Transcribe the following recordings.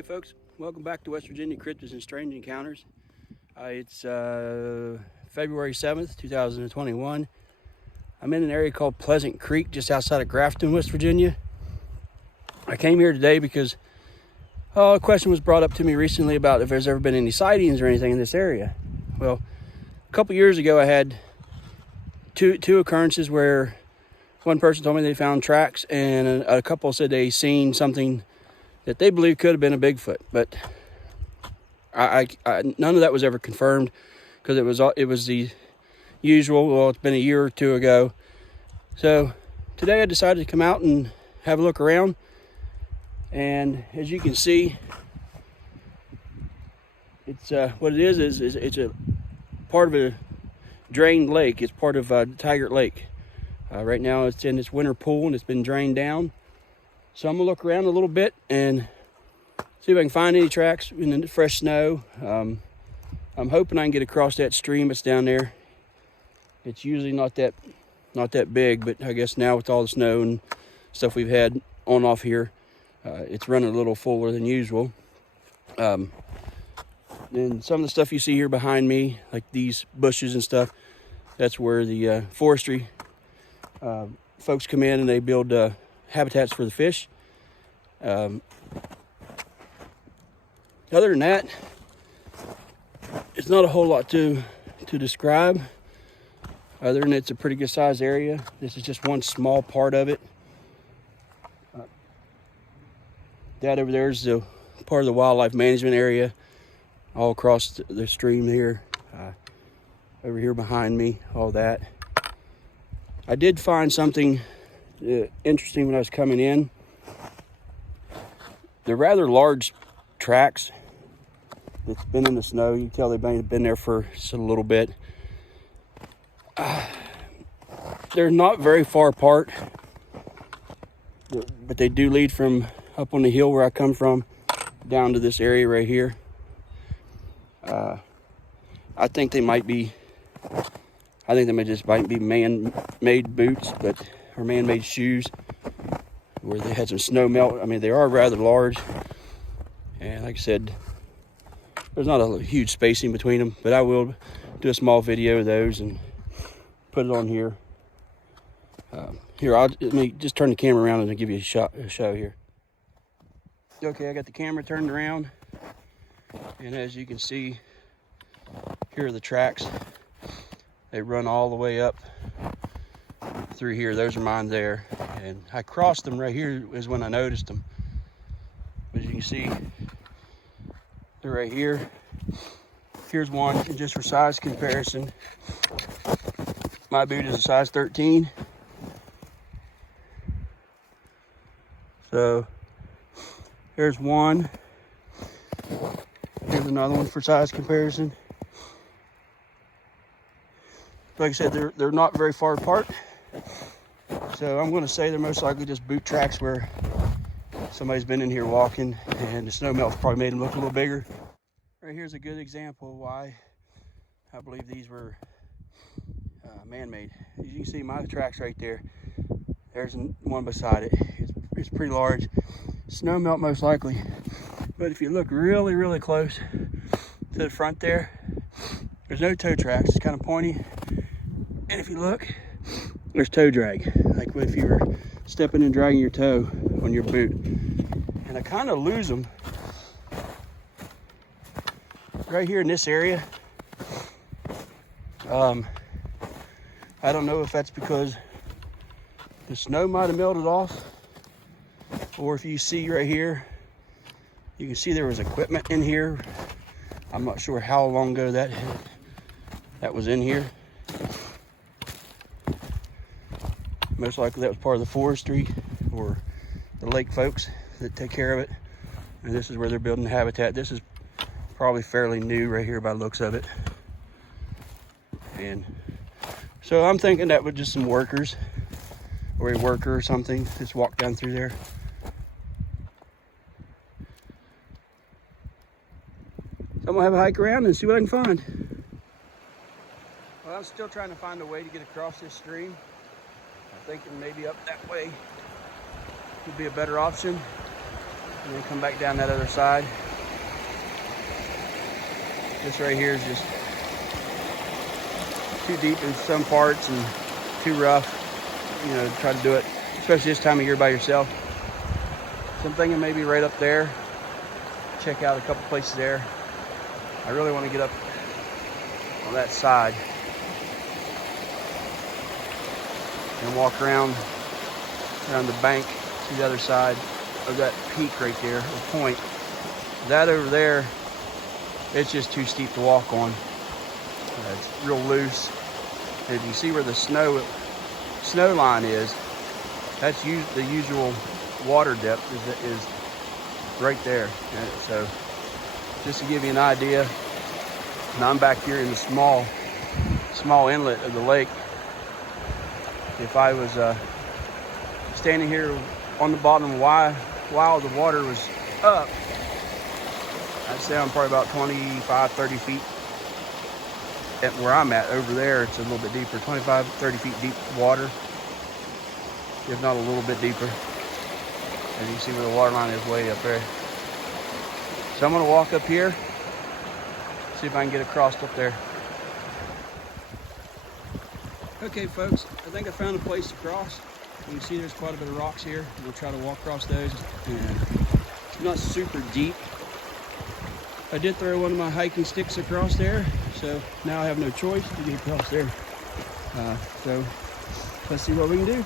Hey folks, welcome back to West Virginia Cryptids and Strange Encounters. It's February 7th, 2021. I'm in an area called Pleasant Creek, just outside of Grafton, West Virginia. I came here today because a question was brought up to me recently about if there's ever been any sightings or anything in this area. Well, a couple years ago I had two occurrences where one person told me they found tracks and a couple said they seen something that they believe could have been a Bigfoot, but I none of that was ever confirmed because it was the usual. Well, it's been a year or two ago, so today I decided to come out and have a look around. And as you can see, it's what it is it's a part of a drained lake. It's part of Tygart Lake. Right now it's in its winter pool and it's been drained down. So I'm gonna look around a little bit and see if I can find any tracks in the fresh snow. I'm hoping I can get across that stream that's down there. It's usually not that big, but I guess now with all the snow and stuff we've had on and off here, it's running a little fuller than usual. And some of the stuff you see here behind me, like these bushes and stuff, that's where the forestry folks come in and they build habitats for the fish. Other than that, it's not a whole lot to describe, other than it's a pretty good sized area. This is just one small part of it. That over there is the part of the wildlife management area, all across the stream here. Over here behind me, all that. I did find something interesting when I was coming in. They're rather large tracks that's been in the snow. You can tell they've been there for just a little bit. They're not very far apart, but they do lead from up on the hill where I come from down to this area right here. I think they might be man-made boots, or man-made shoes, where they had some snow melt. I mean, they are rather large, and like I said, there's not a huge spacing between them, but I will do a small video of those and put it on here. Let me just turn the camera around and I'll give you a show here. Okay, I got the camera turned around, and as you can see, here are the tracks. They run all the way up through here. Those are mine there, and I crossed them right here is when I noticed them. As you can see, they're right here. Here's one, and just for size comparison, my boot is a size 13. So here's one. Here's another one for size comparison. Like I said, they're not very far apart. So I'm going to say they're most likely just boot tracks where somebody's been in here walking, and the snow melt probably made them look a little bigger. Right here's a good example of why I believe these were man-made. As you can see, my tracks right there. There's one beside it. It's pretty large. Snow melt most likely. But if you look really, really close to the front there, there's no toe tracks. It's kind of pointy. And if you look, there's toe drag, like if you were stepping and dragging your toe on your boot. And I kind of lose them right here in this area. I don't know if that's because the snow might have melted off, or if you see right here, you can see there was equipment in here. I'm not sure how long ago that was in here. Most likely that was part of the forestry or the lake folks that take care of it. And this is where they're building the habitat. This is probably fairly new right here by the looks of it. And so I'm thinking that was just some workers, or a worker or something just walked down through there. So I'm gonna have a hike around and see what I can find. Well, I'm still trying to find a way to get across this stream. I'm thinking maybe up that way would be a better option. and then come back down that other side. This right here is just too deep in some parts and too rough, you know, to try to do it, especially this time of year by yourself. So I'm thinking maybe right up there, check out a couple places there. I really want to get up on that side and walk around the bank to the other side of that peak right there, the point. That over there, it's just too steep to walk on. It's real loose. And if you see where the snow line is, that's the usual water depth is right there. And so just to give you an idea, and I'm back here in the small inlet of the lake. If I was standing here on the bottom while the water was up, I'd say I'm probably about 25, 30 feet at where I'm at. Over there, it's a little bit deeper, 25, 30 feet deep water, if not a little bit deeper. As you can see where the water line is way up there. So I'm gonna walk up here, see if I can get across up there. Okay folks, I think I found a place to cross. You can see there's quite a bit of rocks here. We'll try to walk across those, and it's not super deep. I did throw one of my hiking sticks across there, so now I have no choice to get across there. So let's see what we can do.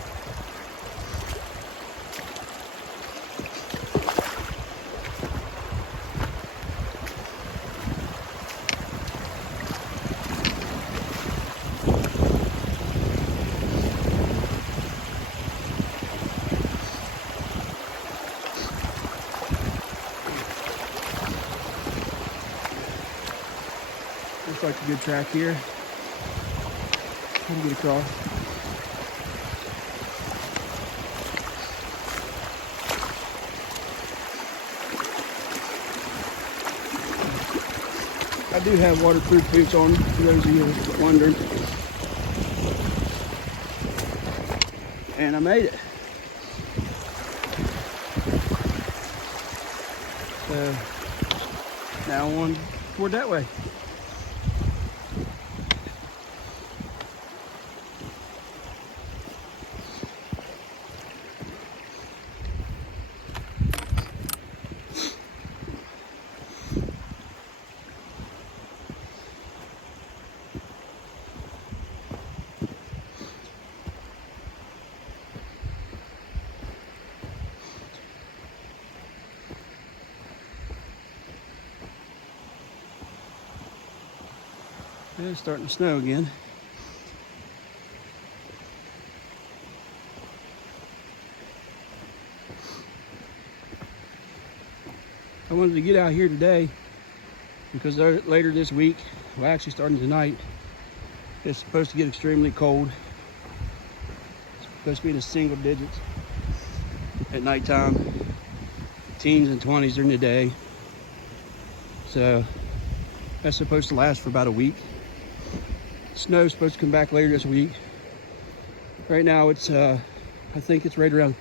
Looks like a good track here. Try to get across. I do have waterproof boots on, for those of you who are wondering. And I made it. So now on toward that way. It's starting to snow again. I wanted to get out here today because later this week, well actually starting tonight, it's supposed to get extremely cold. It's supposed to be in the single digits at nighttime, teens and 20s during the day. So that's supposed to last for about a week. Snow's supposed to come back later this week. Right now it's, I think it's right around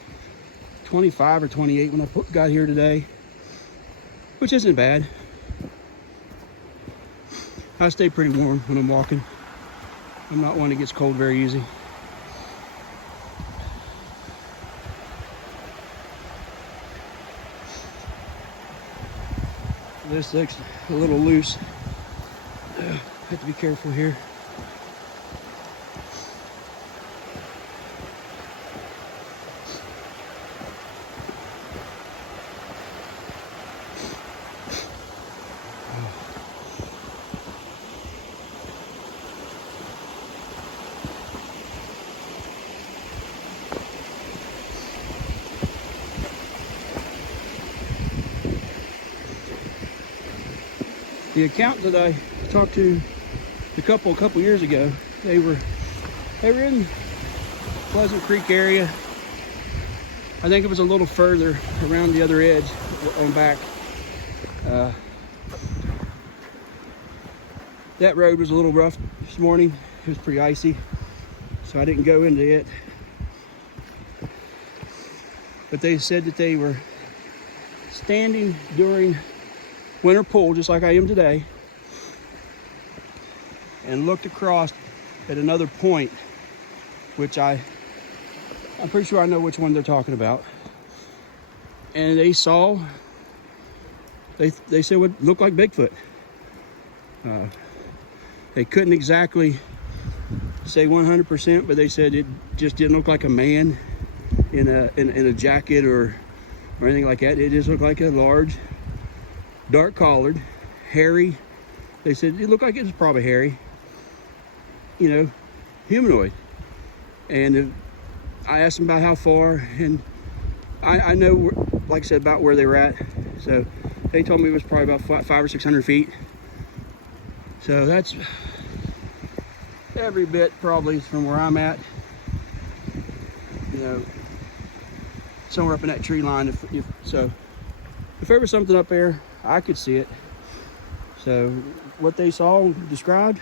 25 or 28 when I got here today, which isn't bad. I stay pretty warm when I'm walking. I'm not one that gets cold very easy. This looks a little loose. Have to be careful here. The account that I talked to a couple years ago, they were in Pleasant Creek area. I think it was a little further around the other edge on back. That road was a little rough this morning. It was pretty icy, so I didn't go into it. But they said that they were standing during winter pool, just like I am today, and looked across at another point, which I'm pretty sure I know which one they're talking about. And they saw, they said what looked like Bigfoot. They couldn't exactly say 100%, but they said it just didn't look like a man in a jacket or anything like that. It just looked like a large, dark collared, hairy. They said it looked like it was probably hairy, you know, humanoid. And I asked them about how far, and I know, like I said, about where they were at. So they told me it was probably about 500 or 600 feet. So that's every bit probably from where I'm at, you know, somewhere up in that tree line. If there was something up there, I could see it. So what they saw described,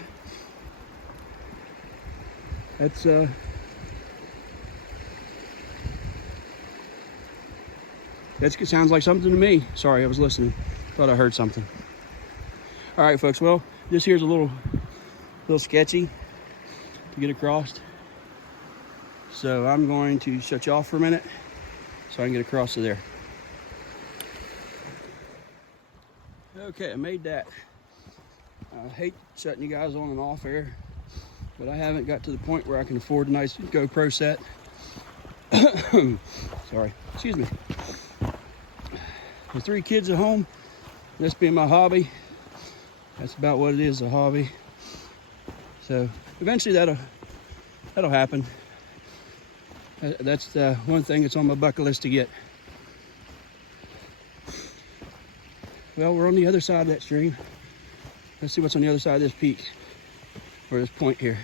that's it sounds like something to me. Sorry, I was listening. Thought I heard something. All right, folks. Well, this here's a little sketchy to get across. So I'm going to shut you off for a minute so I can get across to there. Okay, I made that. I hate shutting you guys on and off air, but I haven't got to the point where I can afford a nice GoPro set. Sorry, excuse me. With 3 kids at home, this being my hobby, that's about what it is, a hobby. So eventually that'll happen. That's the one thing that's on my bucket list to get. Well, we're on the other side of that stream. Let's see what's on the other side of this peak, or this point here.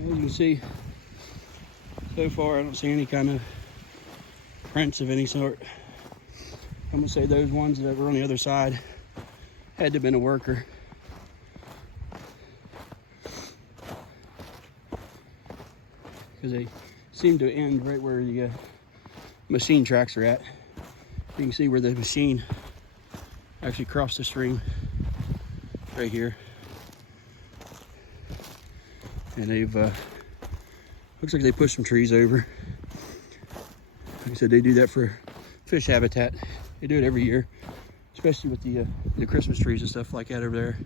As you can see, so far I don't see any kind of prints of any sort. I'm gonna say those ones that were on the other side had to have been a worker. Because they seem to end right where the machine tracks are at. You can see where the machine actually crossed the stream right here. And they've, looks like they pushed some trees over. Like I said, they do that for fish habitat. They do it every year, especially with the Christmas trees and stuff like that over there.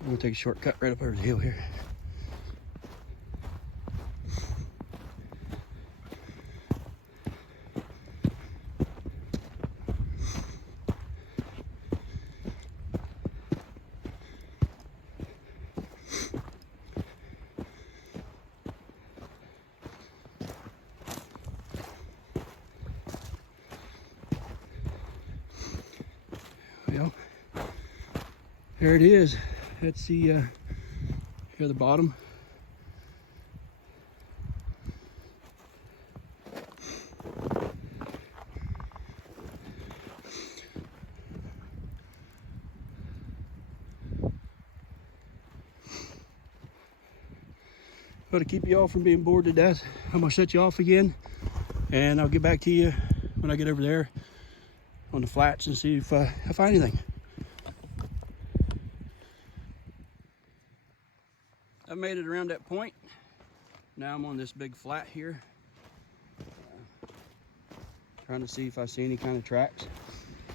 I'm gonna take a shortcut right up over the hill here. Well, there it is. That's the here at the bottom. But to keep you all from being bored to death, I'm gonna shut you off again, and I'll get back to you when I get over there on the flats and see if I find anything. I made it around that point. Now I'm on this big flat here, trying to see if I see any kind of tracks.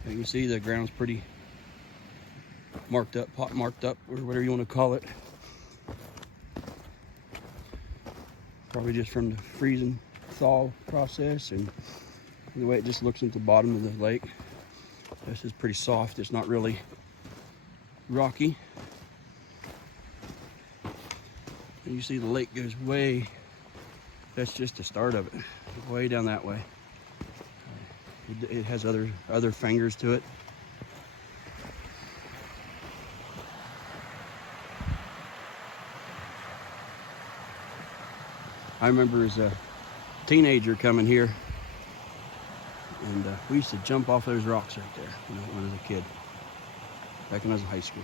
You can see the ground's pretty marked up, pot marked up, or whatever you want to call it. Probably just from the freezing thaw process and the way it just looks at the bottom of the lake. This is pretty soft. It's not really rocky. And you see the lake goes way, that's just the start of it, way down that way. It has other fingers to it. I remember as a teenager coming here, and we used to jump off those rocks right there, you know, when I was a kid, back when I was in high school.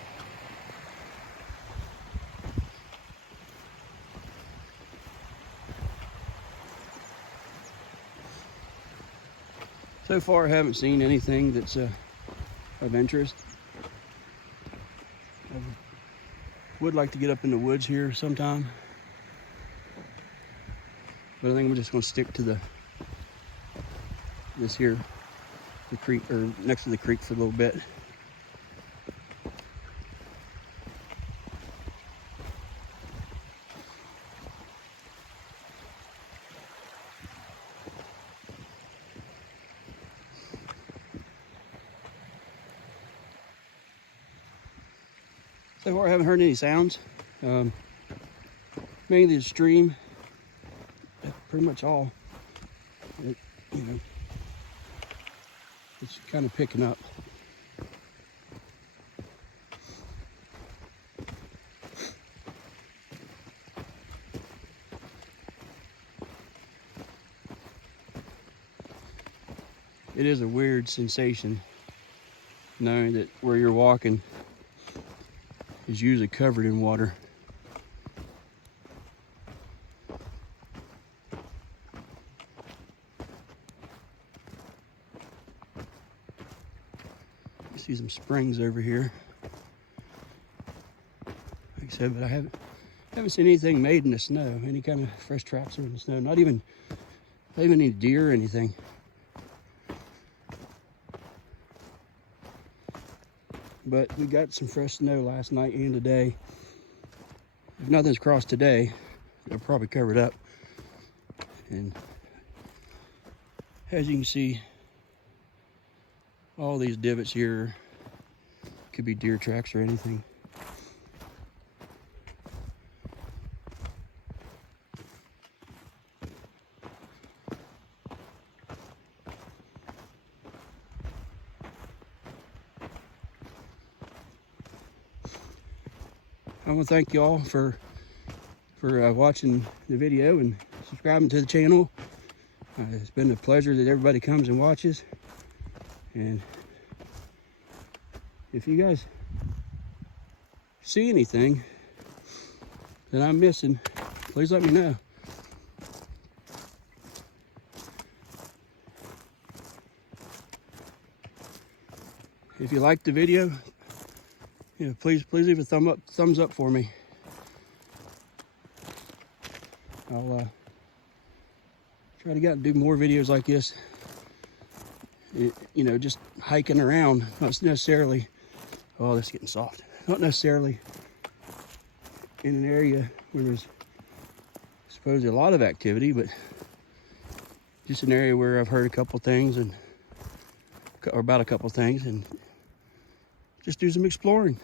So far, I haven't seen anything that's of interest. I would like to get up in the woods here sometime, but I think I'm just going to stick to this here, the creek, or next to the creek for a little bit. So far, I haven't heard any sounds. Mainly the stream. That's pretty much all. You know, it's kind of picking up. It is a weird sensation knowing that where you're walking is usually covered in water. You see some springs over here. Like I said, but I haven't seen anything made in the snow, any kind of fresh tracks in the snow, not even any deer or anything. But we got some fresh snow last night and today. If nothing's crossed today, they're probably covered up. And as you can see, all these divots here could be deer tracks or anything. I want to thank you all for watching the video and subscribing to the channel. It's been a pleasure that everybody comes and watches. And if you guys see anything that I'm missing, please let me know. If you liked the video, please leave a thumbs up for me. I'll try to get and do more videos like this. Just hiking around, not necessarily. Oh, that's getting soft. Not necessarily in an area where there's supposedly a lot of activity, but just an area where I've heard a couple things or about a couple things, and just do some exploring.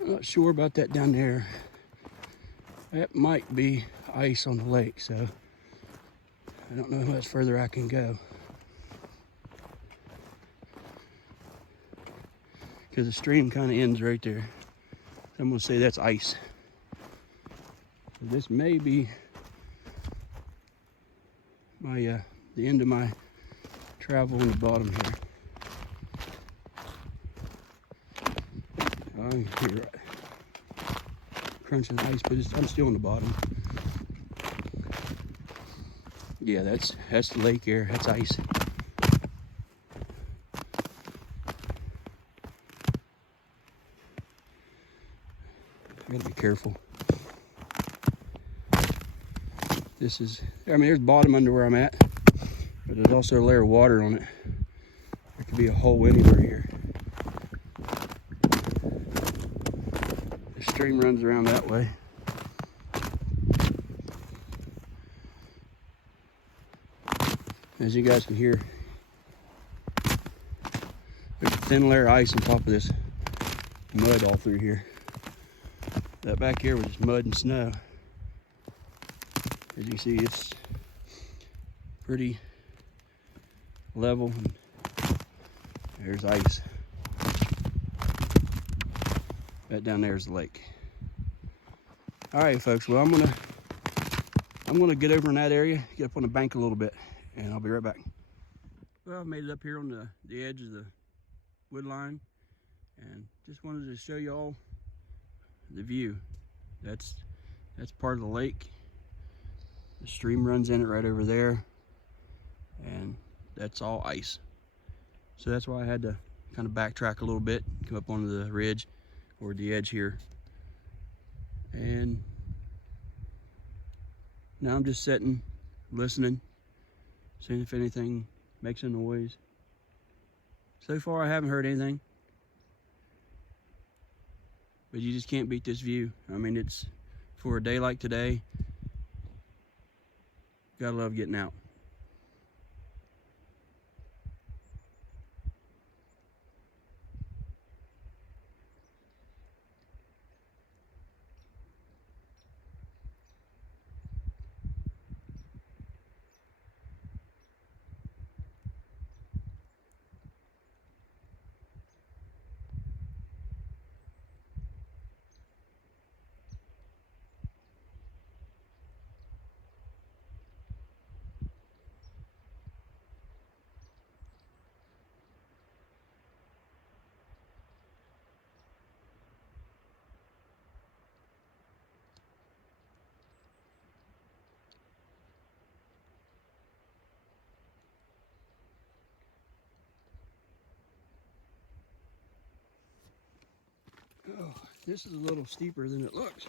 I'm not sure about that down there. That might be ice on the lake, so I don't know how much further I can go. Because the stream kind of ends right there. I'm gonna say that's ice. So this may be my the end of my travel on the bottom here. I'm here crunching ice, but I'm still on the bottom. Yeah, that's the lake air. That's ice. I gotta be careful. There's bottom under where I'm at, but there's also a layer of water on it. There could be a hole anywhere here. The stream runs around that way. As you guys can hear, thin layer of ice on top of this mud all through here. That back here was just mud and snow. As you can see, it's pretty level, and there's ice. That down there is the lake. All right, folks. Well, I'm gonna get over in that area, get up on the bank a little bit, and I'll be right back. Well, I made it up here on the edge of the wood line, and just wanted to show you all the view. That's part of the lake. The stream runs in it right over there, and that's all ice. So that's why I had to kind of backtrack a little bit, come up onto the ridge or the edge here. And now I'm just sitting, listening, seeing if anything makes a noise. So far I haven't heard anything, but you just can't beat this view. I mean, it's, for a day like today, gotta love getting out. Oh, this is a little steeper than it looks.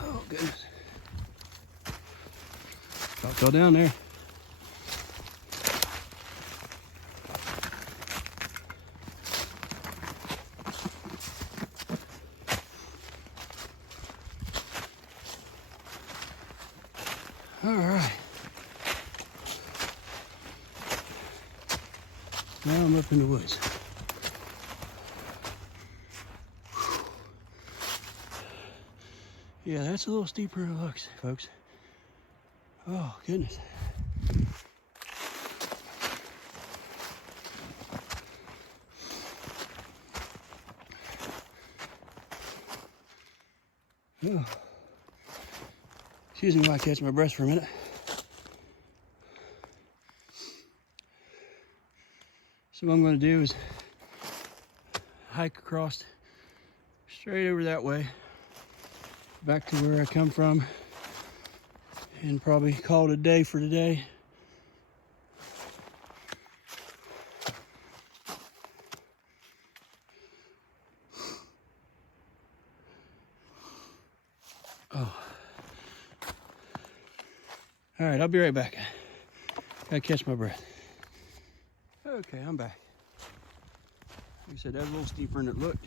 Oh, goodness. About fell down there. All right. Now I'm up in the woods. Yeah, that's a little steeper than it looks, folks. Oh, goodness. Oh. Excuse me while I catch my breath for a minute. So what I'm going to do is hike across straight over that way, back to where I come from, and probably call it a day for today. Oh. All right, I'll be right back. Gotta catch my breath. Okay, I'm back. Like I said, that's a little steeper than it looked.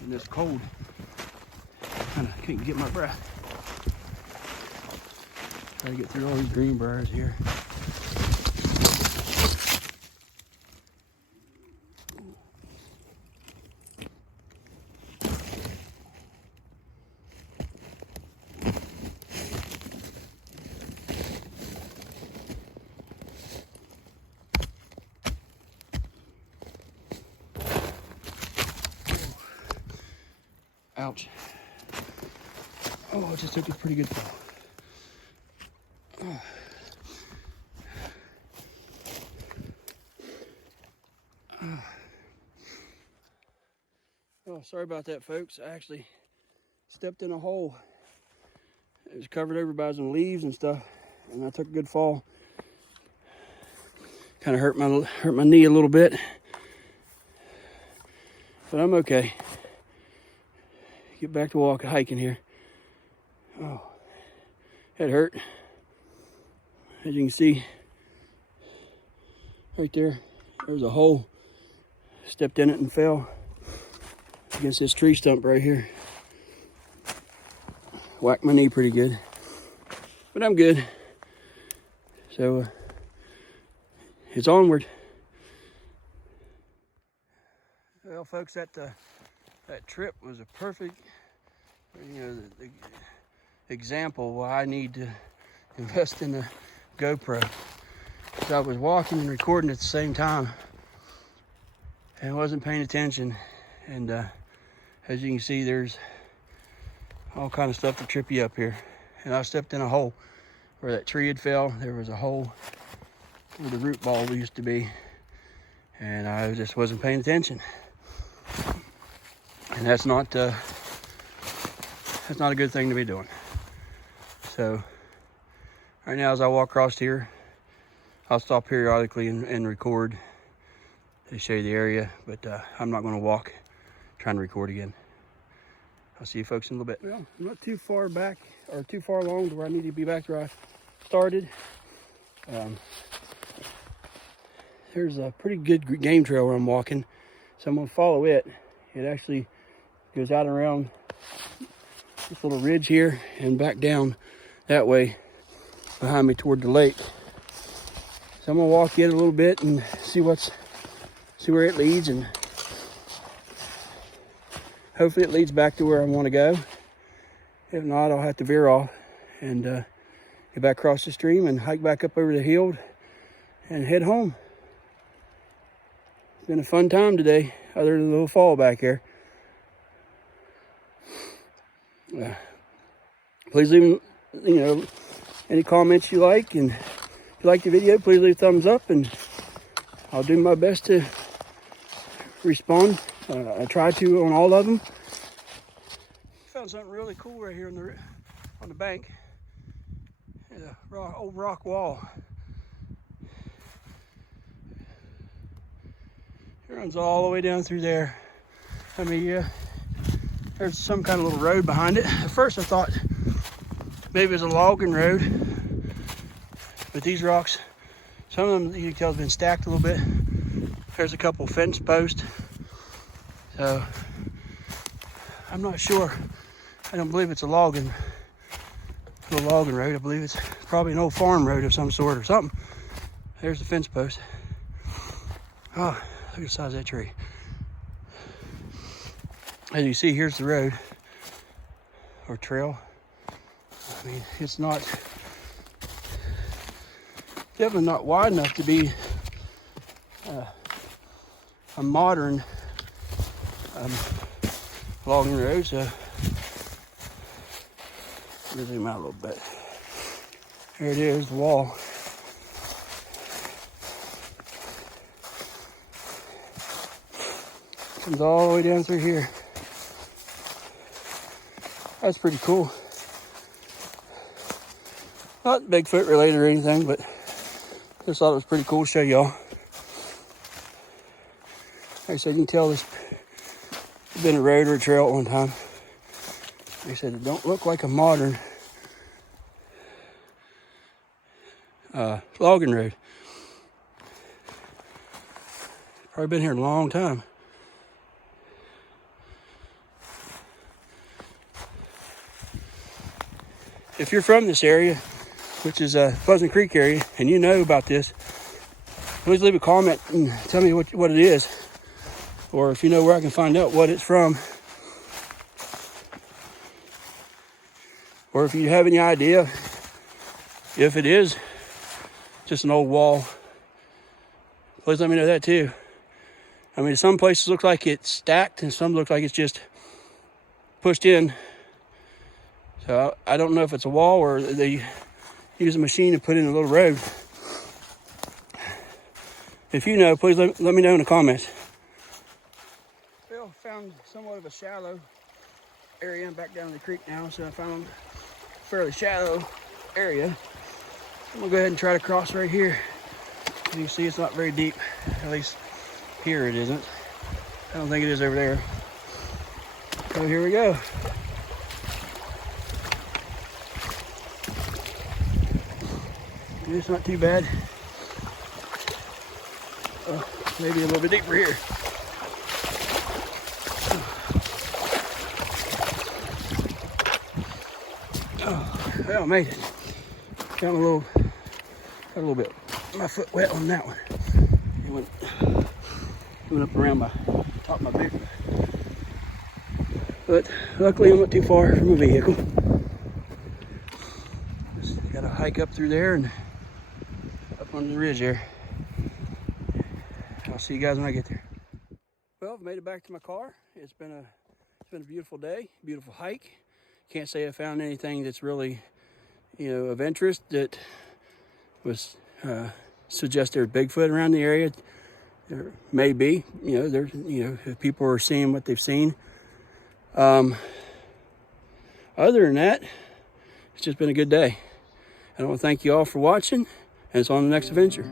And it's cold. Kinda can't get my breath. Try to get through all these green briars here. Ouch. Oh, I just took a pretty good fall. Oh, sorry about that, folks. I actually stepped in a hole. It was covered over by some leaves and stuff, and I took a good fall. Kind of hurt my knee a little bit, but I'm okay. Get back to hiking here. Oh, It hurt. As you can see, right there was a hole. Stepped in it and fell against this tree stump right here. Whacked my knee pretty good, but I'm good. So it's onward. Well, folks, that trip was a perfect, the example why I need to invest in a GoPro. Because I was walking and recording at the same time, and wasn't paying attention. And as you can see, there's all kind of stuff to trip you up here. And I stepped in a hole where that tree had fell. There was a hole where the root ball used to be, and I just wasn't paying attention. And that's not a good thing to be doing. So right now, as I walk across here, I'll stop periodically and record to show you the area, but I'm not going to walk trying to record again. I'll see you folks in a little bit. Well, I'm not too far back or too far along to where I need to be back where I started. There's a pretty good game trail where I'm walking, so I'm going to follow it. It actually goes out around this little ridge here and back down that way behind me toward the lake. So I'm going to walk it a little bit and see where it leads, and hopefully it leads back to where I want to go. If not, I'll have to veer off and get back across the stream and hike back up over the hill and head home. It's been a fun time today, other than a little fall back here. Please leave, any comments you like, and if you like the video, please leave a thumbs up, and I'll do my best to respond. I try to on all of them. Found something really cool right here on the bank. There's a old rock wall. It runs all the way down through there. There's some kind of little road behind it. At first I thought maybe it was a logging road, but these rocks, some of them you can tell have been stacked a little bit. There's a couple fence posts. So I'm not sure. I don't believe it's a logging road. I believe it's probably an old farm road of some sort or something. There's the fence post. Oh, look at the size of that tree. As you see, here's the road or trail. I mean, it's definitely not wide enough to be a modern logging road. So let me zoom out a little bit. There it is, the wall. Comes all the way down through here. That's pretty cool. Not Bigfoot related or anything, but just thought it was pretty cool to show y'all. Like I said, you can tell this has been a road or a trail at one time. Like I said, it don't look like a modern logging road. Probably been here a long time. If you're from this area, which is Pleasant Creek area, and you know about this, please leave a comment and tell me what it is. Or if you know where I can find out what it's from. Or if you have any idea if it is just an old wall, please let me know that too. I mean, some places look like it's stacked and some look like it's just pushed in. So I don't know if it's a wall or they use a machine to put in a little road. If you know, please let me know in the comments. Well, found somewhat of a shallow area. I'm back down the creek now, so I found a fairly shallow area. I'm gonna go ahead and try to cross right here. You can see it's not very deep, at least here it isn't. I don't think it is over there. So here we go. It's not too bad. Maybe a little bit deeper here. Oh, well, I made it. Got a little bit. My foot wet on that one. It went up around my top of my Bigfoot. But luckily, I'm not too far from a vehicle. Just got to hike up through there and up on the ridge there. I'll see you guys when I get there. Well, I've made it back to my car. It's been a beautiful day, beautiful hike. Can't say I found anything that's really, of interest that was suggest there's Bigfoot around the area. There may be, if people are seeing what they've seen. Other than that, it's just been a good day. I want to thank you all for watching, and it's on the next adventure.